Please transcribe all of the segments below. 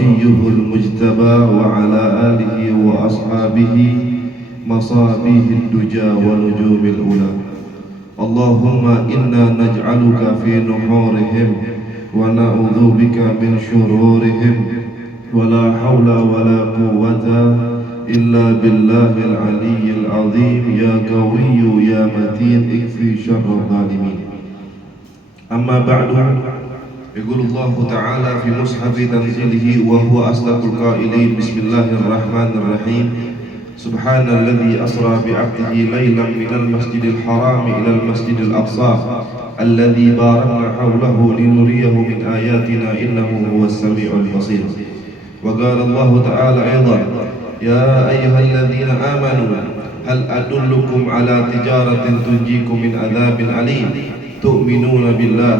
وصفيه المجتبى وعلى آله وأصحابه مصابيح الدجى ونجوم الأولى. اللهم إنا نجعلك في نحورهم ونعوذ بك من شرورهم ولا حول ولا قوة إلا بالله العلي العظيم يا قوي يا متين اكفي شر الظالمين. أما بعد، يقول الله تعالى في مصحف تنزيله وهو أصدق القائلين: بسم الله الرحمن الرحيم. سبحان الذي أسرى بعبده ليلا من المسجد الحرام إلى المسجد الأقصى الذي باركنا حوله لنريه من آياتنا إنه هو السميع البصير. وقال الله تعالى أيضا: يا أيها الذين آمنوا هل أدلكم على تجارة تنجيكم من عذاب أليم تؤمنون بالله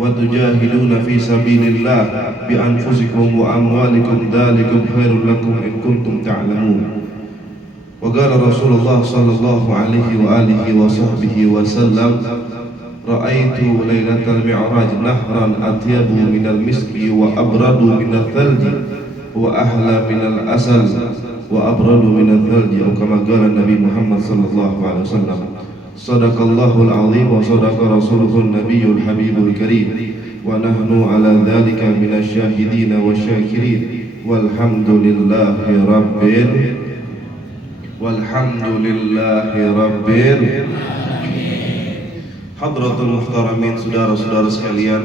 وتجاهدون في سبيل الله بأنفسكم وأموالكم ذلكم خير لكم إن كنتم تعلمون. وقال رسول الله صلى الله عليه وآله وصحبه وسلم: رأيت ليلة المعراج نهرا أطيب من المسك وأبرد من الثلج وأحلى من العسل وأبرد من الثلج، أو كما قال النبي محمد صلى الله عليه وسلم. صدق الله العظيم وصدق رسوله النبي الحبيب الكريم، ونحن على ذلك من الشاهدين والشاكرين، والحمد لله رب Hadratul Muhtaramin, saudara-saudara sekalian,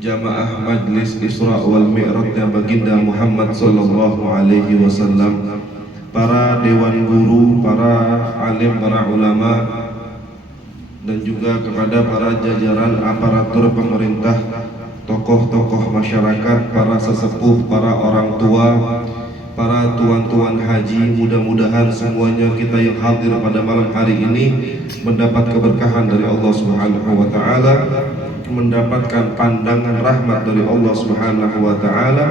jamaah Majlis Isra wal Mi'rajnya Baginda Muhammad sallallahu alaihi wasallam, para dewan guru, para alim, para ulama, dan juga kepada para jajaran aparatur pemerintah, tokoh-tokoh masyarakat, para sesepuh, para orang tua, para tuan-tuan haji. Mudah-mudahan semuanya kita yang hadir pada malam hari ini mendapat keberkahan dari Allah Subhanahu wa taala, mendapatkan pandangan rahmat dari Allah Subhanahu wa taala,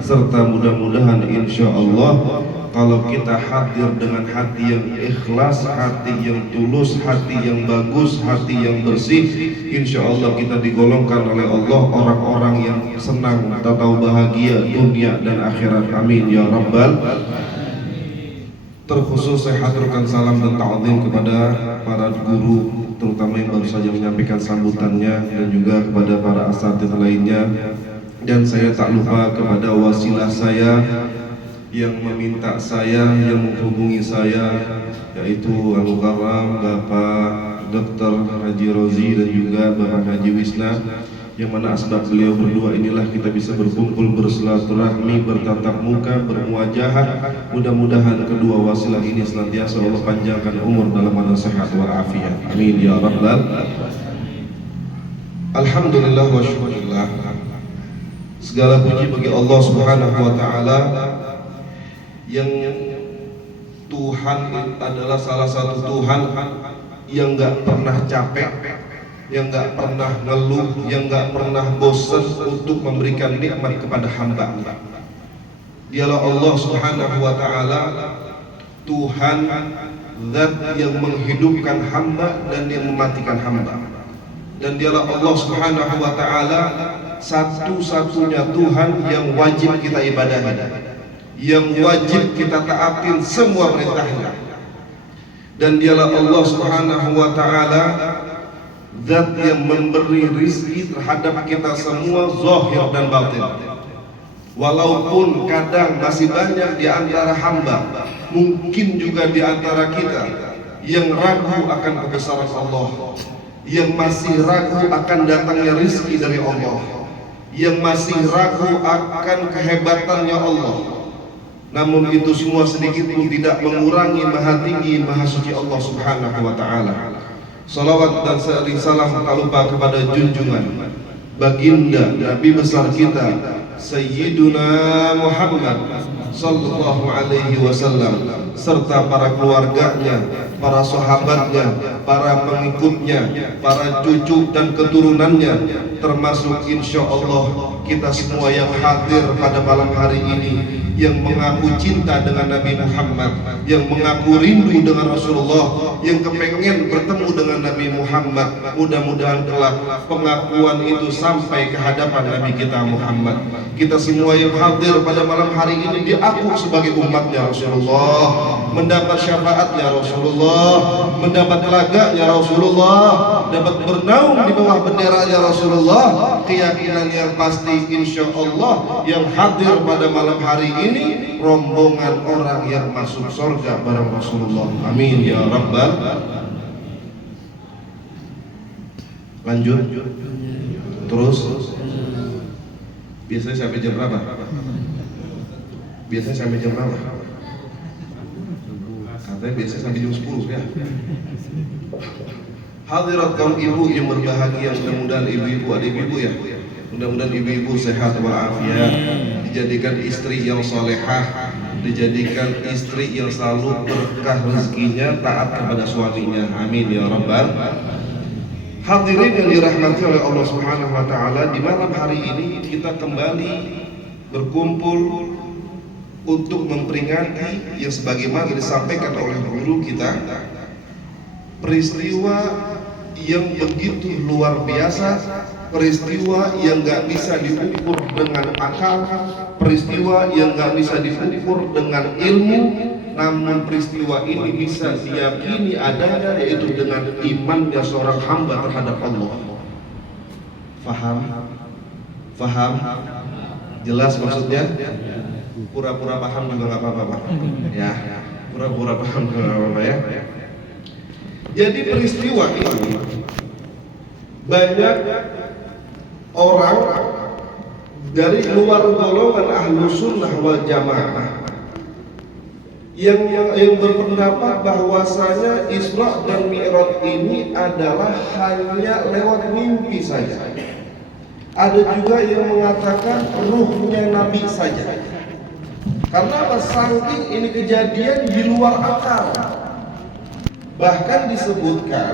serta mudah-mudahan insyaallah kalau kita hadir dengan hati yang ikhlas, hati yang tulus, hati yang bagus, hati yang bersih, insyaallah kita digolongkan oleh Allah orang-orang yang senang atau bahagia dunia dan akhirat. Amin ya rabbal. Terkhusus saya haturkan salam dan ta'zim kepada para guru, terutama yang baru saja menyampaikan sambutannya, dan juga kepada para asatidz lainnya. Dan saya tak lupa kepada wasilah saya yang meminta saya, yang menghubungi saya, yaitu Al-Mukarram Bapak Dr. Haji Rozi dan juga Bapak Haji Wisna, yang mana asbab beliau berdua inilah kita bisa berkumpul, bersilaturahmi, bertatap muka, bermuajahah. Mudah-mudahan kedua wasilah ini senantiasa Allah panjangkan umur dalam keadaan sehat walafiat. Amin ya rabbal. Alhamdulillah wa syukurillah. Segala puji bagi Allah Subhanahu wa taala yang Tuhan adalah salah satu Tuhan yang gak pernah capek, yang gak pernah ngeluh, yang gak pernah bosan untuk memberikan nikmat kepada hamba. Dialah Allah Subhanahu wa taala, Tuhan zat yang menghidupkan hamba dan yang mematikan hamba. Dan dialah Allah Subhanahu wa taala satu-satunya Tuhan yang wajib kita ibadahi, yang wajib kita taatin semua perintahnya. Dan dialah Allah Subhanahu wa taala zat yang memberi rizki terhadap kita semua zahir dan batin. Walaupun kadang masih banyak di antara hamba, mungkin juga di antara kita, yang ragu akan kebesaran Allah, yang masih ragu akan datangnya rizki dari Allah, yang masih ragu akan kehebatannya Allah. Namun itu semua sedikit pun tidak mengurangi maha tinggi, maha suci Allah Subhanahu wa taala. Salawat dan salam tak lupa kepada junjungan baginda Nabi besar kita Sayyiduna Muhammad sallallahu alaihi wasallam, serta para keluarganya, para sahabatnya, para pengikutnya, para cucu dan keturunannya, termasuk insya Allah kita semua yang hadir pada malam hari ini, yang mengaku cinta dengan Nabi Muhammad, yang mengaku rindu dengan Rasulullah, yang kepengen bertemu dengan Nabi Muhammad. Mudah-mudahan kelak pengakuan itu sampai ke hadapan Nabi kita Muhammad. Kita semua yang hadir pada malam hari ini diaku sebagai umatnya Rasulullah, mendapat syafaatnya Rasulullah, mendapat telaganya Rasulullah, dapat bernaung di bawah benderanya Rasulullah. Keyakinan yang pasti insya Allah yang hadir pada malam hari ini rombongan orang yang masuk surga bareng Rasulullah. Amin ya rabbal. Lanjut terus. Biasanya sampai jam berapa? Biasanya sampai jam berapa? Katanya biasanya sampai jam 10 ya. Hadirat kaum ibu yang berbahagia, mudah-mudahan ibu-ibu, adik-ibu ya, mudah-mudahan ibu-ibu sehat walafiat, dijadikan istri yang salehah, dijadikan istri yang selalu berkah rezekinya, taat kepada suaminya. Amin ya rabbal. Hadirin yang dirahmati oleh Allah Subhanahu wa taala, di malam hari ini kita kembali berkumpul untuk memperingati yang sebagaimana disampaikan oleh guru kita, peristiwa yang begitu luar biasa, peristiwa yang gak bisa diukur dengan akal, peristiwa yang gak bisa diukur dengan ilmu, namun peristiwa ini bisa diyakini adanya, yaitu dengan imannya seorang hamba terhadap Allah. Faham? Faham? Jelas maksudnya? Pura-pura paham juga gak apa-apa Pak. Ya, pura-pura paham juga gak apa-apa ya. Jadi peristiwa ini banyak orang dari luar golongan ahlu sunnah wal jamaah yang berpendapat bahwasanya Isra dan Mi'raj ini adalah hanya lewat mimpi saja. Ada juga yang mengatakan ruhnya Nabi saja. Karena saking ini kejadian di luar akal. Bahkan disebutkan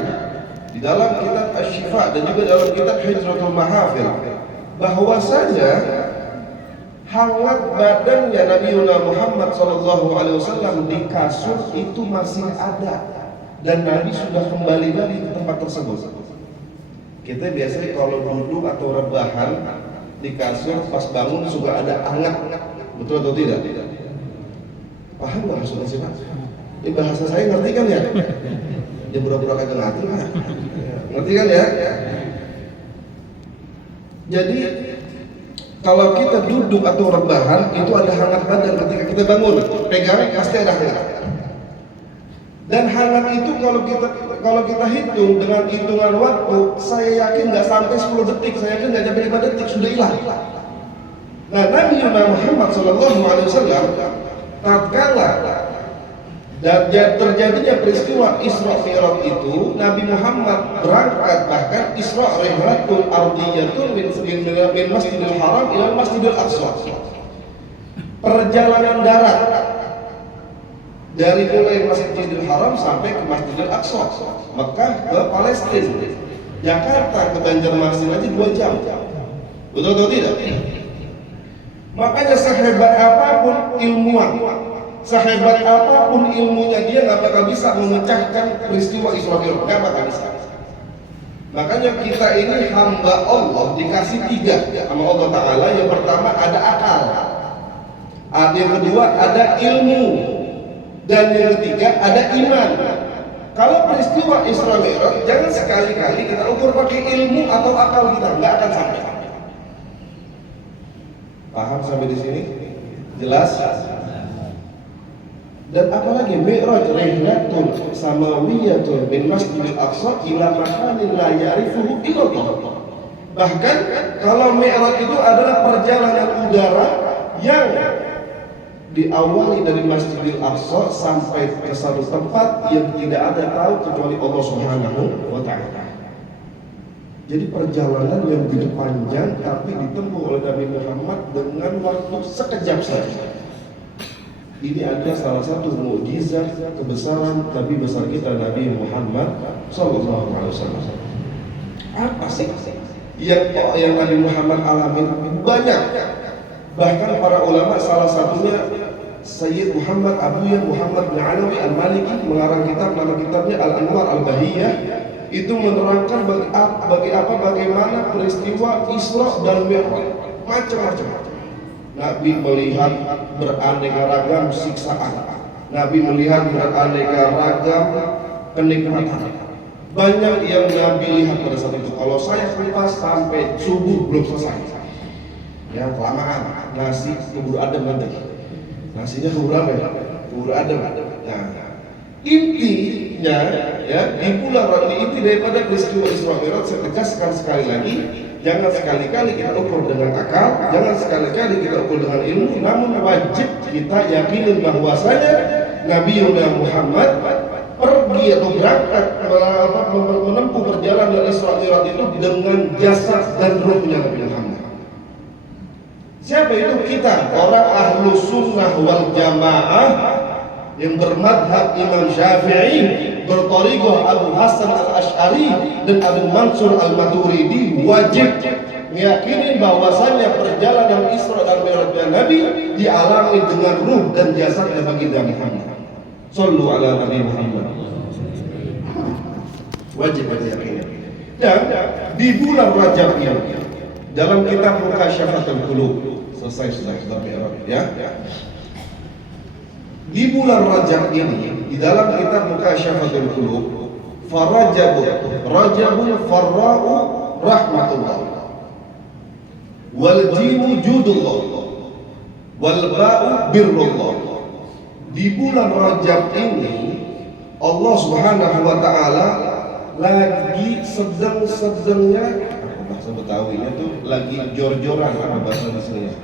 di dalam kitab Asy-Syifa dan juga dalam kitab Hijratul Mahafil bahwasanya hangat badannya Nabi Muhammad SAW di kasur itu masih ada dan Nabi sudah kembali lagi ke tempat tersebut. Kita biasanya kalau duduk atau rebahan di kasur pas bangun suka ada hangat, betul atau tidak? Paham nggak maksudnya sih Pak? Bahasa saya ngerti kan ya? Ya pura-pura kagak ngerti Pak. Ngerti kan ya? Jadi kalau kita duduk atau rebahan itu ada hangat badan ketika kita bangun, pegang pasti ada hangat. Dan hangat itu kalau kita hitung dengan hitungan waktu, saya yakin nggak sampai 10 detik, saya yakin nggak sampai 5 detik sudah hilang. Nah, Nabi Muhammad SAW tatkala dan terjadinya peristiwa Isra Mi'raj itu, Nabi Muhammad berangkat, bahkan Isra rihlatun ardiyatun min Masjidil Haram ila Masjidil Aqsa. Perjalanan darat dari mulai Masjidil Haram sampai ke Masjidil Aqsa, Mekah ke Palestina, Jakarta ke Banjarmasin aja 2 jam. Betul atau tidak? Makanya sehebat apapun ilmuwan, sehebat apapun ilmunya, dia nggak bakal bisa memecahkan peristiwa Isra Mi'raj, nggak bakal bisa. Makanya kita ini hamba Allah dikasih 3 sama Allah Ta'ala. Yang pertama ada akal, yang kedua ada ilmu, dan yang ketiga ada iman. Kalau peristiwa Isra Mi'raj jangan sekali-kali kita ukur pakai ilmu atau akal kita, nggak akan sampai. Paham sampai di sini? Jelas? Dan apalagi Mi'raj rihlatun samawiyatun min Masjidil Aqsa ila makanin la ya'rifuhu illallah. Bahkan kalau Mi'raj itu adalah perjalanan udara yang diawali dari Masjidil Aqsa sampai ke satu tempat yang tidak ada tahu kecuali Allah Subhanahu wa taala. Jadi perjalanan yang begitu panjang tapi ditempuh oleh Nabi Muhammad dengan waktu sekejap saja. Ini adalah salah satu mukjizat kebesaran Nabi besar kita Nabi Muhammad sallallahu alaihi wasallam. Apa sih yang Nabi Muhammad alamin? Banyak. Bahkan para ulama, salah satunya Sayyid Muhammad Abuya Muhammad bin Alawi Al-Maliki mengarang kitab, nama kitabnya Al-Anwar Al-Bahiyah, itu menerangkan bagaimana peristiwa Isra dan Mi'raj, macam-macam. Nabi melihat beraneka ragam siksaan. Nabi melihat beraneka ragam kenikmatan. Banyak yang Nabi lihat pada saat itu. Kalau saya kupas sampai subuh belum selesai. Ya, kelamaan. Nasi keburu adem nanti. Nasinya keburu apa ya? Keburu adem. Nah, intinya ya di bulan inti daripada peristiwa Isra Mi'raj, saya tegaskan sekali lagi, jangan sekali-kali kita ukur dengan akal, jangan sekali-kali kita ukur dengan ilmu, namun wajib kita yakinin bahwasanya Nabi Muhammad pergi atau berangkat menempuh perjalanan Isra Mi'raj itu dengan jasad dan ruhnya Nabi Muhammad. Siapa itu? Kita, orang ahlu sunnah wal jamaah yang bermadhab Imam Syafi'i, berthariqah Abu Hasan al-Ash'ari dan Abu Mansur al-Maturidi, wajib meyakini bahwasannya perjalanan Isra dan Mi'raj Nabi dialami dengan ruh dan jasadnya baginda Muhammad. Sallu ala Nabi Muhammad. Wajib yakini. Dan di bulan Rajab ini dalam kitab Mukasyyafatul Qulub, selesai sudah Mi'raj ya. Di bulan Rajab ini di dalam kitab Mukasyyafatul Qulub, Rajabun farra'u rahmatullah wal jimu judullah wal ba'u birrullah. Di bulan Rajab ini Allah Subhanahu wa taala lagi sedang-sedangnya, bahasa Betawinya tuh lagi jor-joran, apa bahasa Indonesia,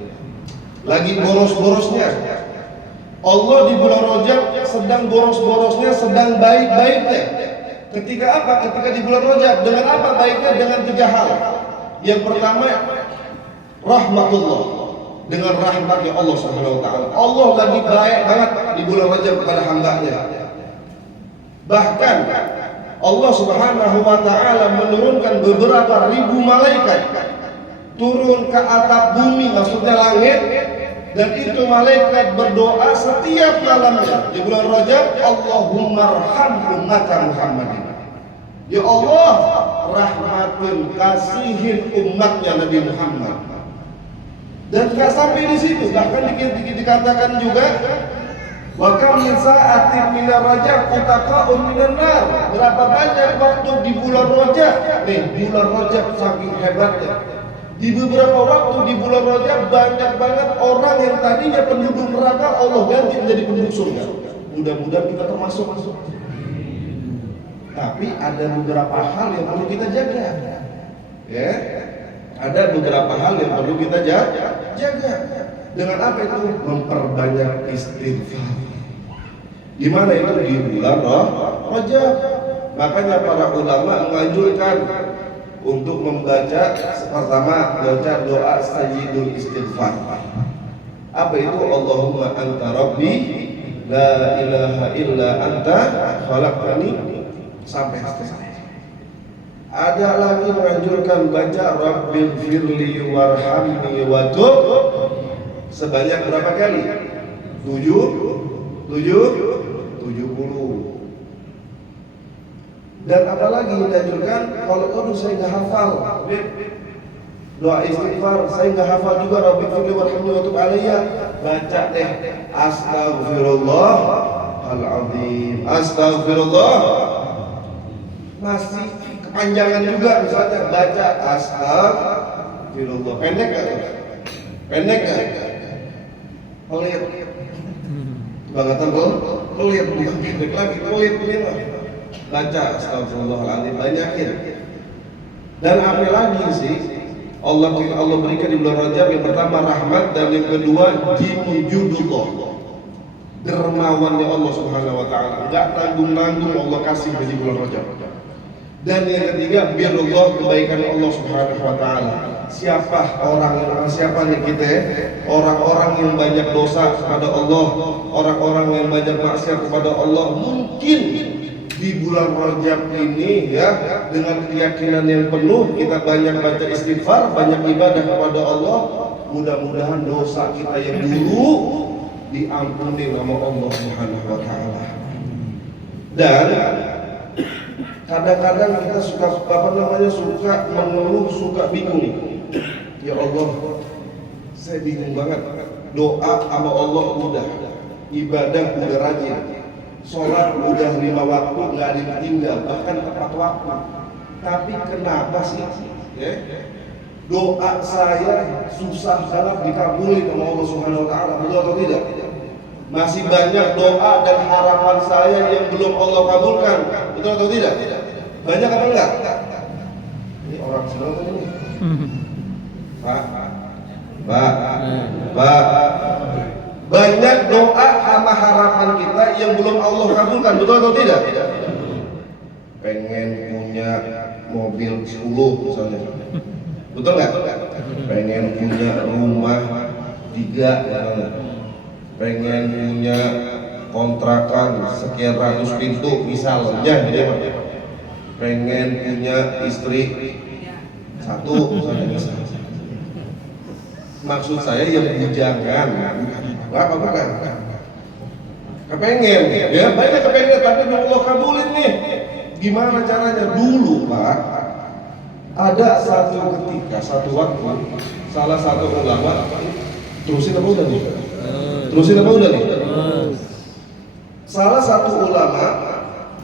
lagi boros-borosnya. Allah di bulan Rajab sedang boros-borosnya, sedang baik-baiknya. Ketika apa? Ketika di bulan Rajab. Dengan apa baiknya? Dengan 3 hal. Yang pertama, rahmatullah, dengan rahmatnya Allah Subhanahu wa taala. Allah lagi baik banget di bulan Rajab kepada hambanya. Bahkan Allah Subhanahu wa taala menurunkan beberapa ribu malaikat turun ke atap bumi, maksudnya langit, dan itu malaikat berdoa setiap malamnya di bulan Rajab, Allahumma arham ummata Muhammadin. Ya Allah, rahmatin, kasihin umatnya Nabi Muhammad. Dan gak sampai di situ, bahkan dikatakan juga, wa kam min sa'atin minar Rajab utaqa'un minan nar. Berapa banyak waktu di bulan Rajab? Nih, bulan Rajab saking hebatnya. Di beberapa waktu di bulan Rajab banyak banget orang yang tadinya penduduk neraka Allah ganti menjadi penduduk surga. Mudah-mudahan kita termasuk. Tapi ada beberapa hal yang perlu kita jaga. Ya. Ada beberapa hal yang perlu kita jaga. Dengan apa itu? Memperbanyak istighfar. Di mana itu? Di bulan Rajab. Makanya para ulama menganjurkan untuk membaca pertama baca doa sayyidul istighfar. Apa itu? Allahumma anta rabbi la ilaha illa anta khalaqtani, sampai selesai. Ada lagi menganjurkan baca rabbil firli warhamni wadub sebanyak berapa kali? 70. Dan apalagi dianjurkan kalau saya nggak hafal doa istighfar, saya nggak hafal juga rabbil firli warhamni wadub alayya, baca deh astaghfirullahaladzim, astaghfirullah. Masih kepanjangan juga, misalnya baca astagfirullah. Pendek gak? Pelit bangetan pelit, bukan pendek lagi, pelit. Baca astagfirullahaladzim, banyakin. Dan apa lagi sih Allah berikan di bulan Rajab? Yang pertama rahmat, dan yang kedua judullah, dermawannya Allah Subhanahu wa taala. Enggak tanggung-tanggung Allah kasih di bulan Rajab. Dan yang ketiga, birrullah, kebaikan Allah Subhanahu wa taala. Siapa nih kita? Orang-orang yang banyak dosa kepada Allah, orang-orang yang banyak maksiat kepada Allah. Mungkin di bulan Rajab ini ya, dengan keyakinan yang penuh kita banyak baca istighfar, banyak ibadah kepada Allah. Mudah-mudahan dosa kita yang dulu diampuni nama Allah Subhanahu wa taala. Dan kadang-kadang kita suka mengeluh, suka bingung. Ya Allah, saya bingung banget. doa sama Allah udah, ibadah udah rajin, sholat udah 5 waktu nggak ada yang ditinggal, bahkan tepat waktu. Tapi kenapa sih ya, doa saya susah banget dikabulin sama Allah Subhanahu Wa Taala? Betul atau tidak? Masih banyak doa dan harapan saya yang belum Allah kabulkan. Betul atau tidak? Banyak apa enggak? Ini orang sebelah ini. Pak. Banyak doa sama harapan kita yang belum Allah kabulkan. Betul atau tidak? Pengen punya mobil 10 misalnya. Betul nggak? Pengen punya rumah 3 misalnya. Pengen punya kontrakan sekian ratus pintu misalnya, pengen punya istri 1 misalnya. Maksud saya yang bujangan, bukan. Kepengen, ya banyak kepengen, tapi belum Allah kabulin nih. Gimana caranya? Dulu Pak, ada satu ketika, satu waktu, salah satu ulama, terusin apa udah nih? Salah satu ulama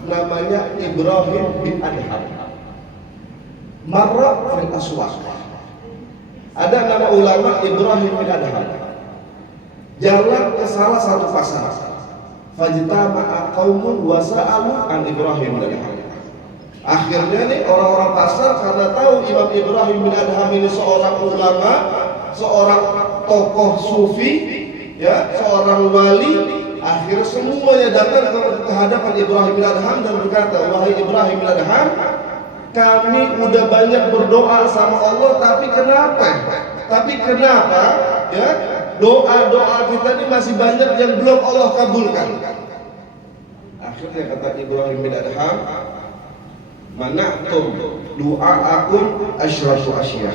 namanya Ibrahim bin Adham, marra fil aswaq. Ada nama ulama Ibrahim bin Adham, jalan ke salah satu pasar. Fajtama'a qaumun wa sa'alu an Ibrahim bin Adham. Akhirnya nih orang-orang pasar karena tahu Imam Ibrahim bin Adham ini seorang ulama, seorang tokoh sufi, ya, seorang wali. Akhirnya semuanya datang ke hadapan Ibrahim bin Adham dan berkata, wahai Ibrahim bin Adham, kami udah banyak berdoa sama Allah, tapi kenapa ya doa-doa kita ini masih banyak yang belum Allah kabulkan. Akhirnya kata Ibrahim bin Adham, mana'tum du'a'akum asyratu asya.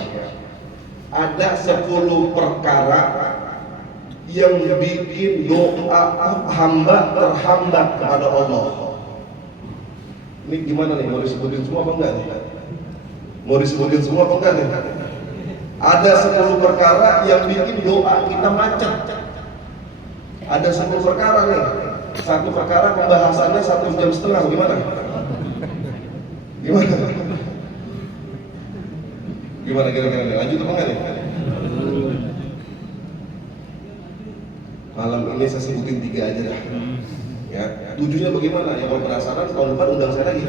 Ada 10 perkara yang bikin doa hamba terhambat kepada Allah. Ini gimana nih, mau disebutin semua apa enggak nih? Ada 10 perkara yang bikin doa kita macet. Ada 10 perkara nih. Satu perkara pembahasannya 1,5 jam, gimana? Gimana kira-kira? Lanjut apa enggak nih? Malam ini saya sebutin 3 aja dah. Ya, 7-nya bagaimana? Ya kalau penasaran tahun depan undang saya lagi.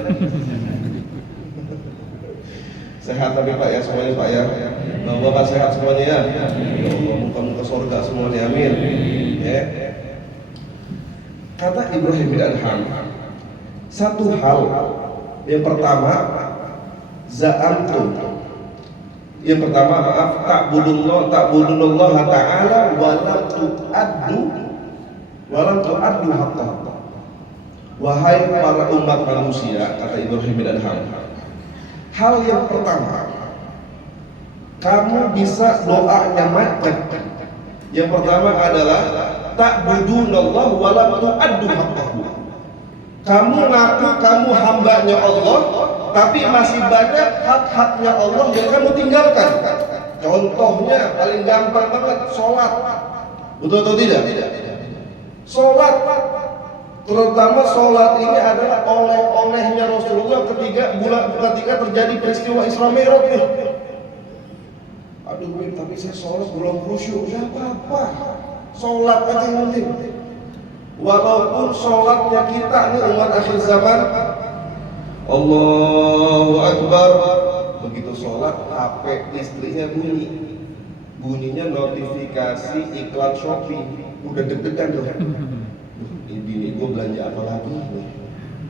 Sehat tapi Pak ya, semuanya Pak ya. Bapak sehat semuanya ya. Ya Allah, muka-muka surga semuanya, amin. Ya. Kata Ibrahim bin Adham, satu hal yang pertama, za'amtum. Yang pertama, maaf, ta'budullah ta'ala walam tu'addu haqqah. Wahai para umat manusia, kata Ibrahim bin Adham, hal yang pertama, kamu bisa doanya macet. Yang pertama adalah ta'budullah walam tu'addu haqqah. Kamu ngaku kamu hambanya Allah, tapi masih banyak hak-haknya Allah yang kamu tinggalkan. Contohnya paling gampang banget, sholat. Betul atau tidak? Sholat, terutama sholat ini adalah oleh-olehnya Rasulullah ketika terjadi peristiwa Isra Mi'raj nih. Aduh, tapi saya sholat belum khusyuk. Gak apa-apa, sholat aja yang penting. Walaupun sholatnya kita nih umat akhir zaman, Allahu Akbar, begitu sholat HP istrinya bunyinya notifikasi iklan Shopee, udah deg-degan tuh. Ini gue belanja apa lagi?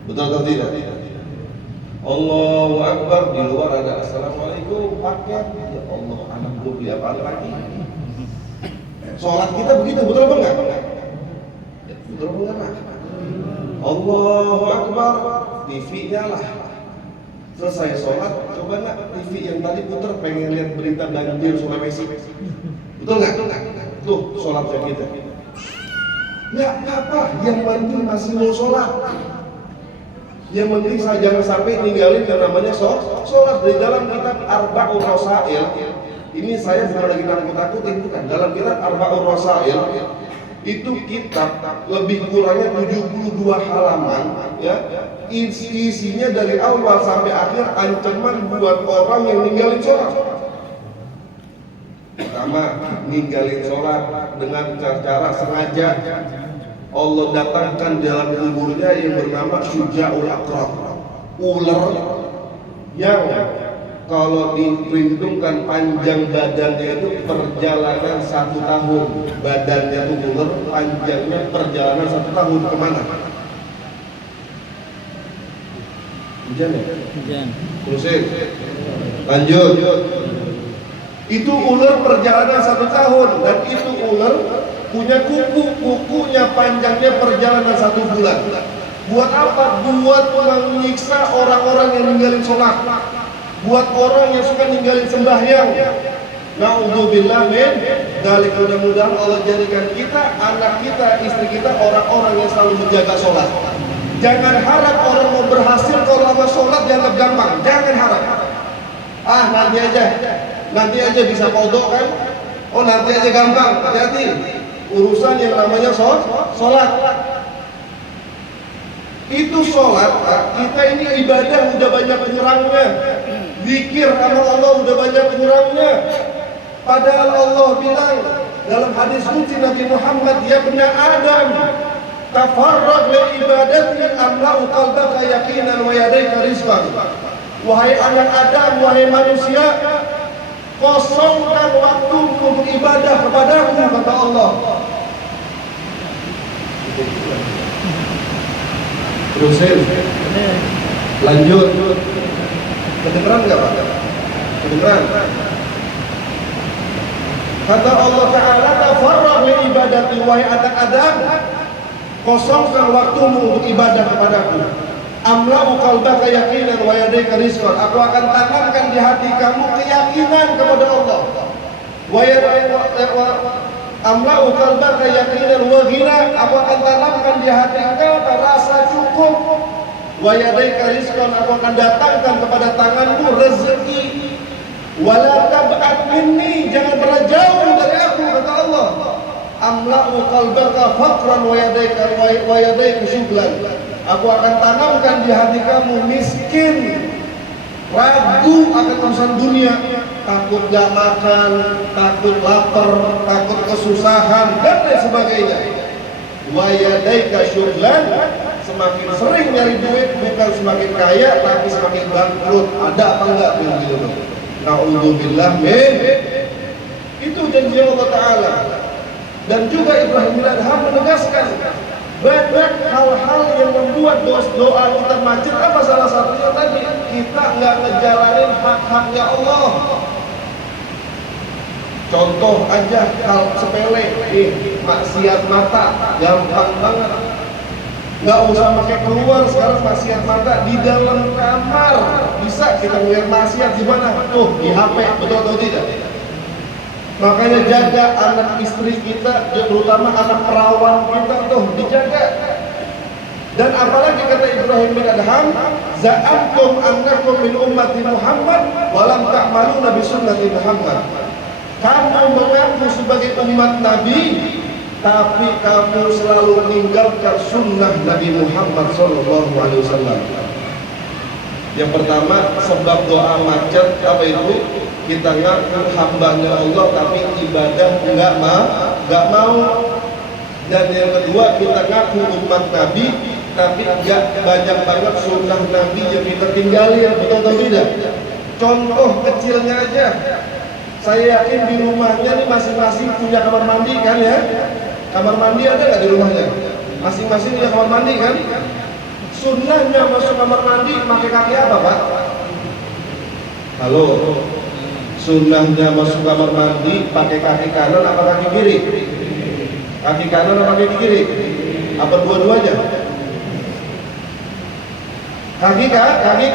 Betul atau tidak? Allahu Akbar, di luar ada Assalamualaikum paket. Ya Allah, anak gue beli apa lagi? Sholat kita begitu, betul apa enggak? Betul enggak? Allahu Akbar, TV nyala. Selesai sholat, coba nak TV yang tadi putar pengen lihat berita banjir Sulawesi. Betul enggak? Tuh sholatnya kita. Enggak apa-apa, yang penting masih mau sholat. Yang penting jangan sampai ninggalin yang namanya sholat. Di dalam kitab Arba'un Rasail Ini saya bukan lagi nakut-nakutin, bukan. Dalam kitab Arba'ur Rasail itu kitab lebih kurangnya 72 halaman ya. Isinya dari awal sampai akhir ancaman buat orang yang ninggalin sholat. Pertama, ninggalin sholat dengan cara sengaja. Allah datangkan dalam kuburnya yang bernama Syuja'ul Aqrab, ular yang kalau diperhitungkan panjang badannya itu perjalanan 1 tahun. Badannya itu ular, panjangnya perjalanan 1 tahun. Kemana? Hujan ya? Hujan. Terusin. Lanjut. Itu ular perjalanan 1 tahun. Dan itu ular punya kukunya panjangnya perjalanan 1 bulan. Buat apa? Buat menyiksa orang-orang yang ninggalin sholat, buat orang yang suka ninggalin sembahyang. Na'udzubillah min dzalik. Mudah-mudahan Allah jadikan kita, anak kita, istri kita orang-orang yang selalu menjaga sholat. Jangan harap orang mau berhasil kalau lama sholat dianggap gampang. Jangan harap. Nanti aja bisa kodok kan. Oh nanti aja gampang. Hati-hati. Urusan yang namanya sholat. Itu sholat, kita ini ibadah udah banyak penyerangnya. Zikir sama Allah udah banyak penyerangnya. Padahal Allah bilang dalam hadis qudsi Nabi Muhammad, ya bani Adam, tafarrag li ibadati amla'u qalbaka yaqinan wa yadayka rizqan. Wahai anak Adam, wahai manusia, kosongkan waktu untuk ibadah kepadaku, kata Allah. Terusin. Lanjut. Kedengeran nggak Pak? Kedengeran. Kata Allah Ta'ala, tafarrag li ibadati, wahai anak Adam, kosongkan waktumu untuk ibadah kepadaku. Amla'u qalbaka yaqinan wa yadayka rizqan. Aku akan tanamkan di hati kamu keyakinan kepada Allah. Amla'u qalbaka yaqinan wa ghina. Aku akan tanamkan di hati engkau rasa cukup. Wa yadayka rizqan. Aku akan datangkan kepada tanganmu rezeki. Wala tab'ad minni, jangan pernah jauh dari aku, kata Allah. Amla'u qalbaka faqran wa yadayka syughlan. Aku akan tanamkan di hati kamu miskin, ragu akan urusan dunia, takut gak makan, takut lapar, takut kesusahan, dan lain sebagainya. Wa yadayka syughlan, semakin sering nyari duit, bukan semakin kaya, tapi semakin bangkrut. Ada apa enggak begitu? Na'udzubillah min. Itu janji Allah Ta'ala. Dan juga Ibrahim bin Adham menegaskan banyak hal-hal yang membuat doa kita macet. Apa salah satunya tadi? Kita nggak ngejalanin hak-haknya Allah. Contoh aja hal sepele, maksiat mata, gampang banget. Nggak usah pakai keluar sekarang maksiat mata di dalam kamar bisa kita melihat maksiat di mana? Tuh di HP, betul atau tidak? Makanya jaga anak istri kita, terutama anak perawan kita tuh dijaga. Dan apalagi kata Ibrahim bin Adham, za'amtum annakum min ummati Muhammad walam ta'maluna bi sunnati Muhammad. Kamu mengaku sebagai umat Nabi, tapi kamu selalu meninggalkan sunnah Nabi Muhammad SAW. Yang pertama, sebab doa macet apa itu? Kita ngaku hambanya Allah tapi ibadah enggak mau. Dan yang kedua, kita ngaku umat Nabi tapi enggak banyak banget sunnah Nabi yang kita tinggalin, betul atau tidak? Contoh kecilnya aja, saya yakin di rumahnya nih masing-masing punya kamar mandi kan ya? Kamar mandi ada nggak di rumahnya? Masing-masing punya kamar mandi kan? Sunnahnya masuk kamar mandi pakai kaki apa Pak? Halo? Sunnahnya masuk kamar mandi pakai kaki kanan apa kaki kiri? Kaki kanan apa kaki kiri? Apa dua-duanya? Kaki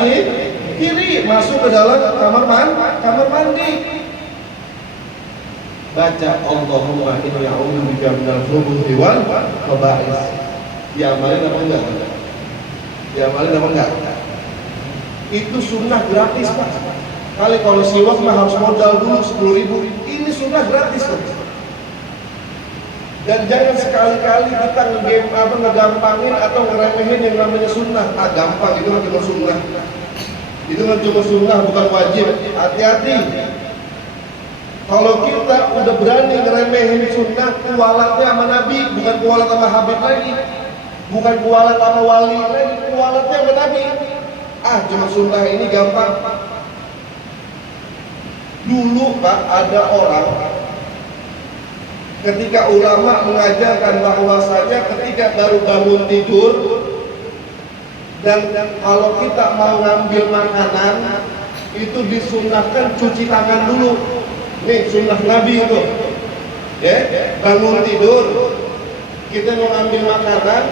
kiri masuk ke dalam kamar mandi. Baca Allahumma inni a'udzubika minal khubuthi wal khaba'is. Diamalin apa enggak? Diamalin apa enggak? Itu sunnah gratis Pak. Kali kalau siwak mah harus modal dulu 10.000. Ini sunnah gratis tuh. Dan jangan sekali-kali kita ngegampangin atau ngeremehin yang namanya sunnah. Gampang, itu kan cuma sunnah. Itu kan cuma sunnah, bukan wajib. Hati-hati. Kalau kita udah berani ngeremehin sunnah, kualatnya sama Nabi, bukan kualat sama Habib lagi, bukan kualat sama wali lagi, kualatnya sama Nabi. Cuma sunnah ini gampang. Dulu Pak, ada orang ketika ulama mengajarkan bahwasanya ketika baru bangun tidur dan kalau kita mau ngambil makanan itu disunnahkan cuci tangan dulu. Nih sunnah Nabi itu. Ya, bangun tidur kita mau ngambil makanan,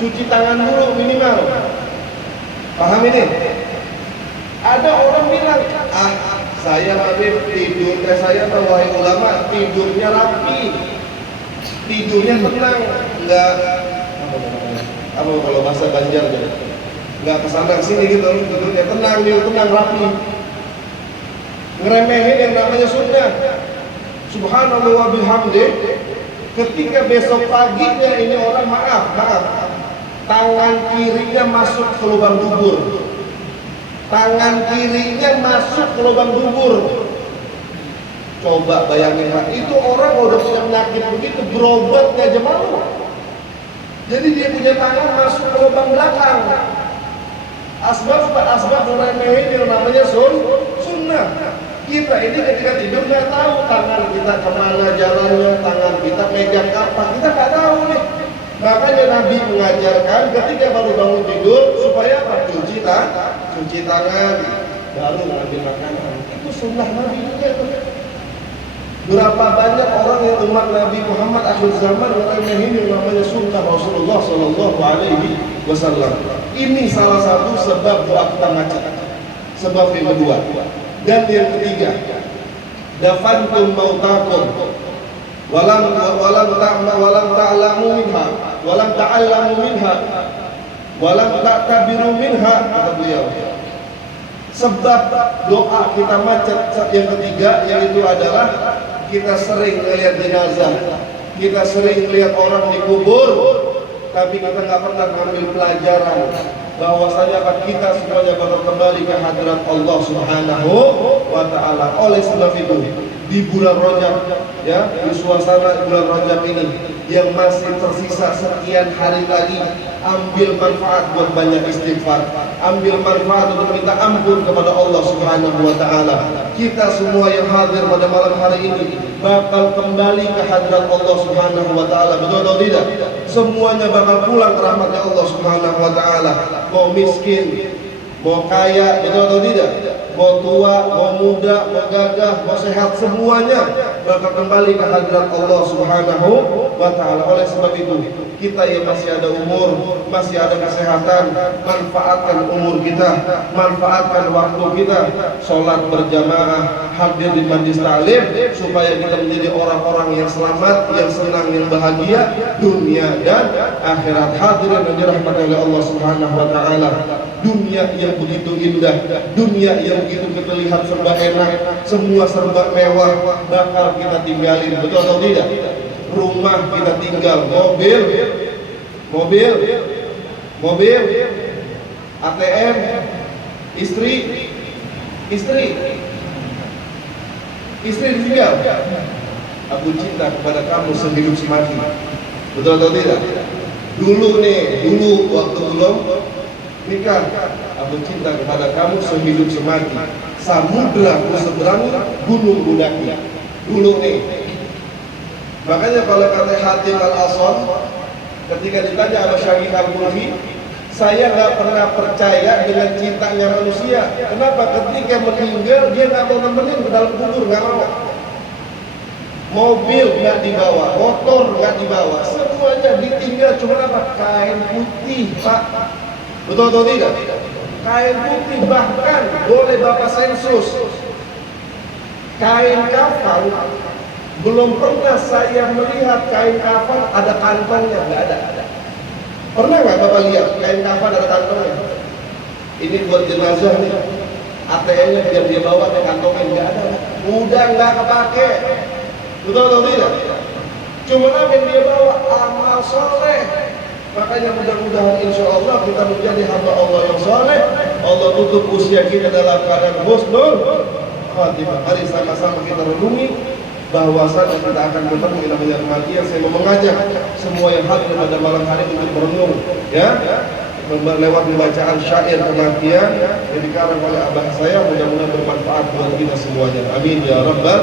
cuci tangan dulu minimal. Paham ini? Ada orang bilang, saya Habib tidurnya saya wahai ulama tidurnya rapi, tidurnya tenang, enggak apa kalau bahasa Banjar enggak kesana sini gitu, tidurnya tenang, tenang rapi. Ngeremehin yang namanya sunnah. Subhanallah wa bihamdih. Ketika besok paginya ini orang maaf, tangan kirinya masuk ke lubang dubur. Tangan kirinya masuk ke lubang dubur. Coba bayangin Pak, itu orang udah punya penyakit begitu, berobatnya aja malu. Jadi dia punya tangan masuk ke lubang belakang. Asbab ngeremehin yang namanya sunnah. Kita ini ketika tidur nggak tahu tangan kita kemana jalannya, tangan kita megang apa, kita nggak tahu nih. Makanya Nabi mengajarkan ketika baru bangun tidur supaya apa? Cuci tangan, baru mengambil makanan. Itu sunnah Nabi juga itu. Berapa banyak orang yang umat Nabi Muhammad akhir zaman ngeremehin yang namanya sunnah Rasulullah Shallallahu Alaihi Wasallam. Ini salah satu sebab doa kita macet. Sebab yang kedua. Dan yang ketiga, dafantum mautakum walam ta'lamu minha walam ta'allamu minha walam ta'tabiru minha, kata beliau. Sebab doa kita macet yang ketiga yaitu adalah kita sering melihat jenazah, kita sering melihat orang dikubur, tapi kita nggak pernah mengambil pelajaran bahwasanya kita semuanya bakal kembali ke hadirat Allah Subhanahu wa taala. Oleh sebab itu, di bulan Rajab ya, di suasana bulan Rajab ini yang masih tersisa sekian hari lagi, ambil manfaat buat banyak istighfar, ambil manfaat untuk minta ampun kepada Allah Subhanahu wa taala. Kita semua yang hadir pada malam hari ini bakal kembali ke hadirat Allah Subhanahu wa taala. Betul atau tidak? Semuanya bakal pulang ke rahmatnya Allah Subhanahu wa taala. Mau miskin, mau kaya, betul atau tidak? Mau tua, mau muda, mau gagah, mau sehat, semuanya bakal kembali ke hadirat Allah Subhanahu wa taala. Oleh sebab itu, kita yang masih ada umur, masih ada kesehatan, manfaatkan umur kita, manfaatkan waktu kita, sholat berjamaah, hadir di majlis taklim, supaya kita menjadi orang-orang yang selamat, yang senang, yang bahagia dunia dan akhirat. Hadirin yang dirahmati oleh Allah Subhanahu wa taala. Dunia yang begitu indah, dunia yang begitu kita lihat serba enak, semua serba mewah, bakal kita tinggalin, betul atau tidak? Rumah kita tinggal, mobil, ATM, istri ditinggal. Aku cinta kepada kamu sehidup semati, betul atau tidak? Dulu waktu belum nikah, aku cinta kepada kamu sehidup semati. Samudra ku seberang, gunung ku daki. Dulu nih. Makanya kalau kata Hatim Al-Asam, ketika ditanya sama Syaghi Al-Mulhi, saya nggak pernah percaya dengan cintanya manusia. Kenapa? Ketika meninggal dia nggak mau nemenin ke dalam kubur, nggak mau. Mobil nggak dibawa, motor nggak dibawa, semuanya ditinggal. Cuma apa? Kain putih, Pak. Betul atau tidak? Kain putih, bahkan boleh Bapak sensus. Kain kafan, belum pernah saya melihat kain kafan ada kantongnya, nggak ada. Pernah nggak Bapak lihat kain kafan ada kantongnya? Ini buat jenazah nih. ATM-nya biar dia bawa ke kantongnya, nggak ada. Udah nggak kepake. Betul atau tidak? Cuma apa yang dia bawa? Amal soleh. Makanya mudah-mudahan insya Allah kita menjadi hamba Allah yang soleh. Allah tutup usia kita dalam keadaan husnul khatimah. Mari sama-sama kita renungi bahwasanya kita akan bertemu yang namanya kematian. Saya mau mengajak semua yang hadir pada malam hari untuk merenung, ya, lewat pembacaan syair kematian yang dikarang oleh abah saya. Mudah-mudahan bermanfaat buat kita semuanya. Amin ya rabbal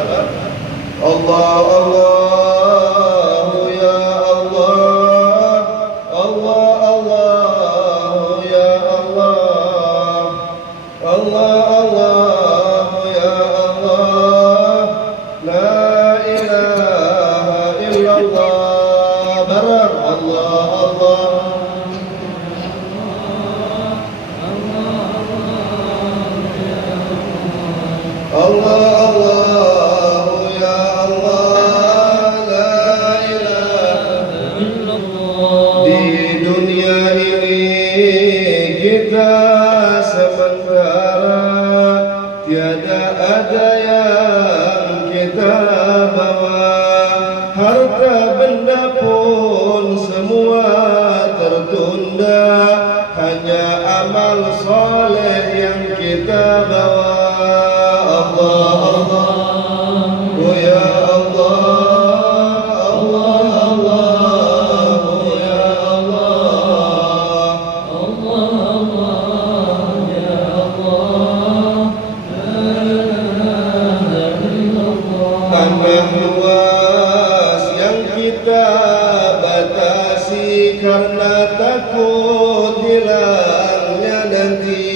Allah. Allah ya Allah, Allah Allah ya Allah, Allah Allah ya Allah, la ilaha illallah. Barang Allah Allah. Allah Allah ya Allah, la ilaha illallah. Di dunia ini kita sementara, tiada ada yang kita bawa. Harta benda pun semua tertunda, hanya amal soleh yang kita bawa. Allah Allah, oh ya Allah, Allah Allah, oh ya Allah, Allah Allah ya Allah, la ilaha illallah. Tanah luas yang kita batasi karena takut hilangnya nanti.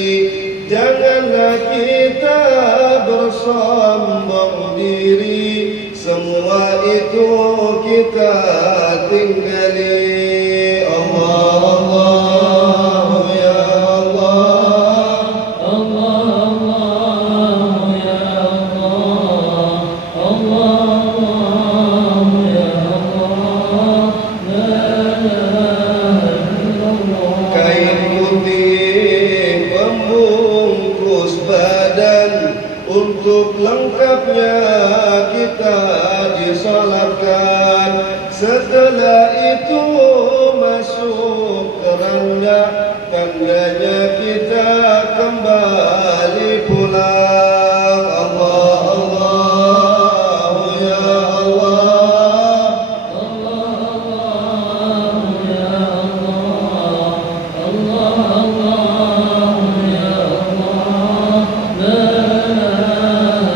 Janganlah kita bersombong diri, semua itu kita tinggali. Allah Allah ya Allah, Allah Allah ya Allah, Allah Allah ya Allah, la ilaha illallah. Kain putih pembungkus badan, untuk lengkapnya kita disolatkan. Setelah itu masuk keranda, tandanya kita kembali pulang. Allah Allah ya Allah, Allah Allah ya Allah, Allah Allah ya Allah, la ilaha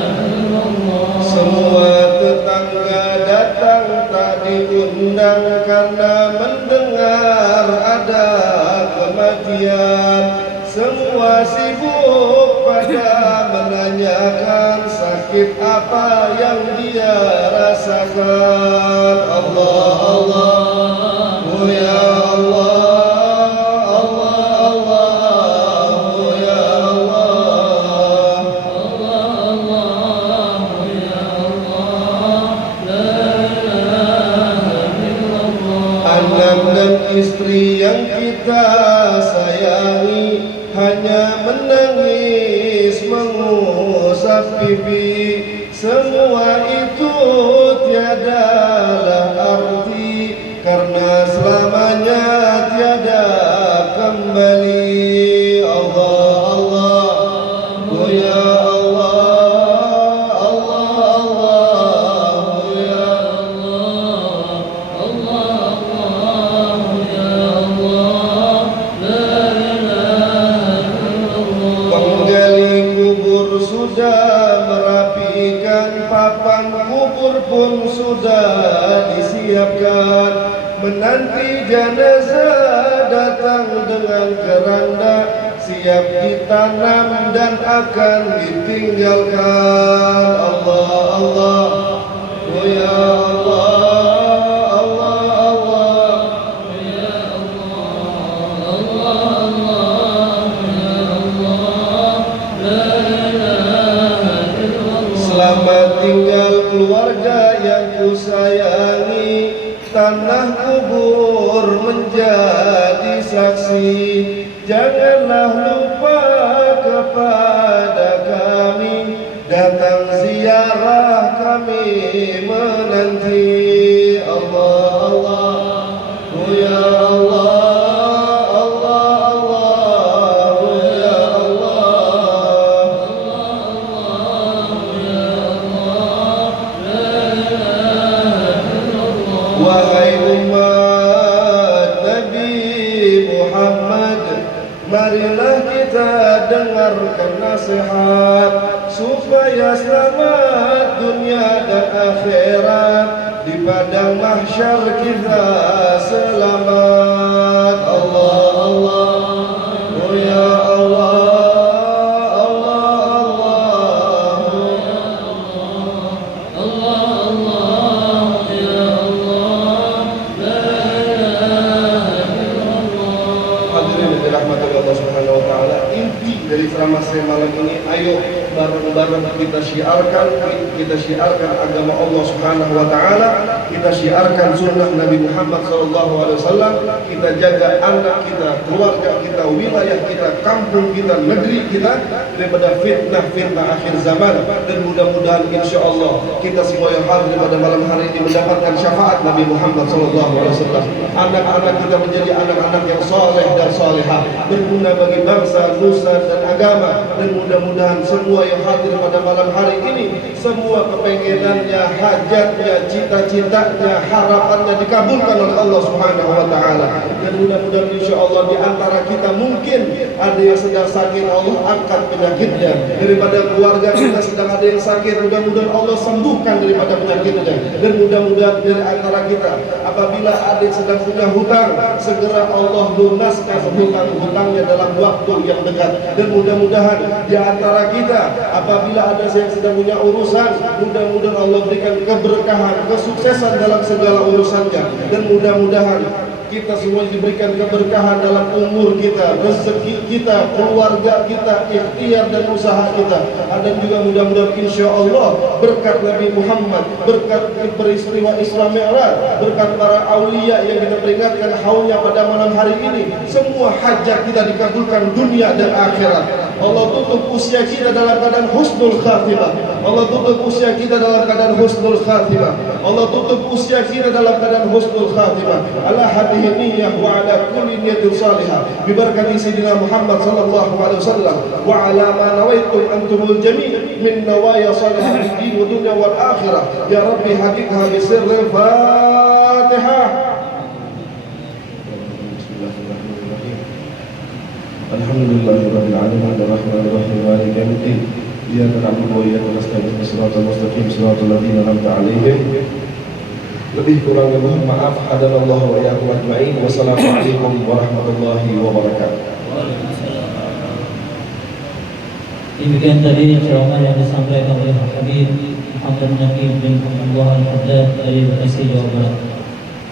illallah. Semua tetangga datang tak diundang karena mendengar ada kematian. Semua sibuk pada menanyakan sakit apa yang dia rasakan. Allah Allah, oh ya Allah, Allah Allah, oh ya Allah, Allah Allah, oh ya Allah, la ilaha illallah. Anak dan istri yang kita sayangi hanya menangis mengusap pipi. Semua itu tiadalah arti, karena selamanya tiada kembali. Allah Allah, oh ya Allah, Allah Allah, oh ya Allah, Allah Allah, oh ya Allah, la ilaha illallah. Penggali kubur sudah merapikan, papan kubur pun sudah disiapkan. Menanti jenazah datang dengan keranda, siap ditanam dan akan ditinggalkan. Allah Allah, oh ya Allah, Allah Allah, oh ya Allah, Allah Allah, ya Allah, la ilaha illallah. Selamat tinggal keluarga yang kusayangi, tanah kubur menjadi saksi. Janganlah lupa kepada marilah kita dengarkan nasihat supaya selamat dunia dan akhirat, di padang mahsyar kita selamat. Allah Allah, oh ya Allah, dari ceramah saya malam ini, ayo bareng-bareng kita syiarkan agama Allah Subhanahu wa taala, kita syiarkan sunnah Nabi Muhammad SAW, kita jaga anak kita, keluarga kita, wilayah kita, kampung kita, negeri kita daripada fitnah-fitnah akhir zaman. Dan mudah-mudahan insya Allah kita semua yang hadir pada malam hari ini mendapatkan syafaat Nabi Muhammad SAW. Anak-anak kita menjadi anak-anak yang soleh dan solehah, berguna bagi bangsa, nusa dan agama. Dan mudah-mudahan semua yang hadir pada malam hari ini, semua kepengenannya, hajatnya, cita-citanya, harapannya dikabulkan oleh Allah Subhanahu wa taala. Dan mudah-mudahan insya Allah di antara kita mungkin ada yang sedang sakit, Allah angkat penyakitnya. Daripada keluarga kita sedang ada yang sakit, mudah-mudahan Allah sembuhkan daripada penyakitnya. Dan mudah-mudahan dari antara kita apabila ada yang sedang punya hutang, segera Allah lunaskan hutang-hutangnya dalam waktu yang dekat. Dan mudah-mudahan di antara kita apabila ada yang sedang punya urusan, mudah-mudahan Allah berikan keberkahan, kesuksesan dalam segala urusannya. Dan mudah-mudahan kita semua diberikan keberkahan dalam umur kita, rezeki kita, keluarga kita, ikhtiar dan usaha kita. Dan juga mudah-mudahan insya Allah berkat Nabi Muhammad, berkat peristiwa Isra Mi'raj, berkat para aulia yang kita peringatkan haulnya pada malam hari ini, semua hajat kita dikabulkan dunia dan akhirat. Allah tutup usia kita dalam keadaan husnul khatimah. Allah tutup usia kita dalam keadaan husnul khatimah. Allah tutup usia kita dalam keadaan husnul khatimah. Ala hadhihi niyyah wa ala kulli niyatin salihah. Bi barakati sayyidina Muhammad sallallahu alaihi wasallam wa ala ma nawaitum antumul jami' min nawaya salihah fid din wa dunya wal akhirah. Ya Rabbi hakikha bi sirril Fatihah. Alhamdulillahirabbil alamin arrahmanir rahim maliki yaumiddin iyyaka na'budu wa iyyaka nasta'in shiratal mustaqim shiratal ladzina an'amta 'alaihim. Lebih kurangnya mohon maaf. Hadanallahu wa iyyakum ajma'in. Wassalamualaikum warahmatullahi wabarakatuh. Demikian tadi ceramah yang disampaikan oleh Habib Muhammad Naqib bin Abdullah Al-Haddad dari Bekasi, Jawa Barat.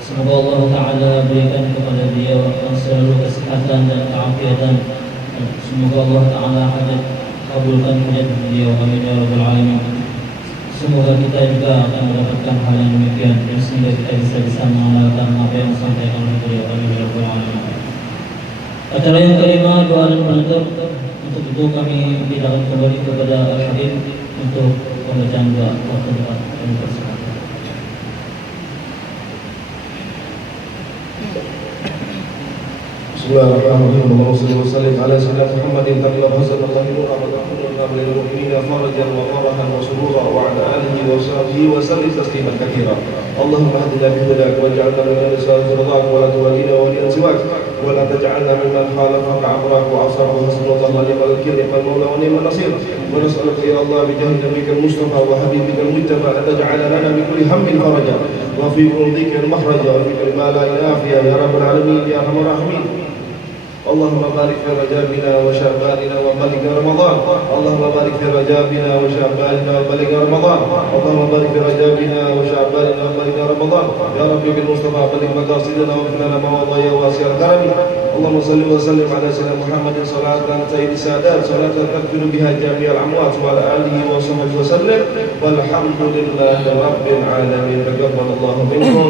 Semoga Allah Ta'ala berikan kepada beliau selalu kesehatan dan keafiatan. Semoga Allah Ta'ala kabulkan hajat beliau. Amin ya rabbal alamin. Semoga kita juga akan mendapatkan hal yang demikian, sehingga kita bisa mengamalkan apa yang disampaikan oleh beliau. Amin ya rabbal alamin. Acara yang kelima, doa dan penutup. Untuk itu kami tidak akan kembali kepada Al-Habib untuk pembacaan doa waktu depan dan bersama. Bismillahirrahmanirrahim. Allahumma shalli wa sallim ala sayyidina Muhammadin tabi'al hasan Allahi nura wa rahmatullahi lil mu'minina farajan wa farahan wa surura wa ala alihi wa sahbihi wa sallim tasliman katsira. Allahumma hadina bi hudak waj'alna min ahli ridak wa la tuwallina waliyan siwak wa la taj'alna mimman khalafaka amrak wa asrafa hasbunallahu wa ni'mal wakeel ni'mal mawla wa ni'mal nasir. Wa nas'aluka ya Allah bi jahdi nabiyika al-mustafa wa habibika al-mujtaba an taj'ala lana min kulli hammin faraja wa fi kulli dhiqin makhraja wa fi kulli ma la ilaha ya rabbal alamin ya arhamar rahimin. اللهم بارك في رجابنا وشعباننا وبلغ رمضان. اللهم بارك في رجابنا وشعباننا وبلغ رمضان. اللهم بارك في رجابنا وشعباننا وبلغ رمضان. يا ربي بالمصطفى بلغ مقاصدنا واغفر لنا ما مضى يا واسع الكرم. اللهم صل وسلم على سيدنا محمد صلاة سيد السادات، صلاة تغفر بها جميع الأموات وعلى آله وصحبه وسلم. والحمد لله رب العالمين. تقبل الله منكم.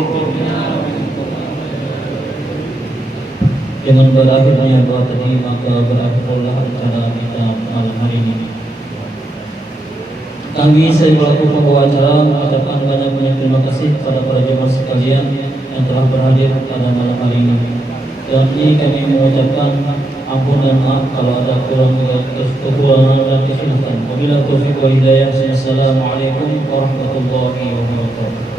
Dengan berakhirnya doa tadi, maka berakhirlah acara kita malam hari ini. Kami selaku pembawa acara mengucapkan banyak terima kasih kepada para jemaah sekalian yang telah berhadir pada malam hari ini. Dan ini kami mengucapkan ampun dan maaf kalau ada kekurangan dan kekhilafan. Wabillahi taufiq wal hidayah. Assalamualaikum warahmatullahi wabarakatuh.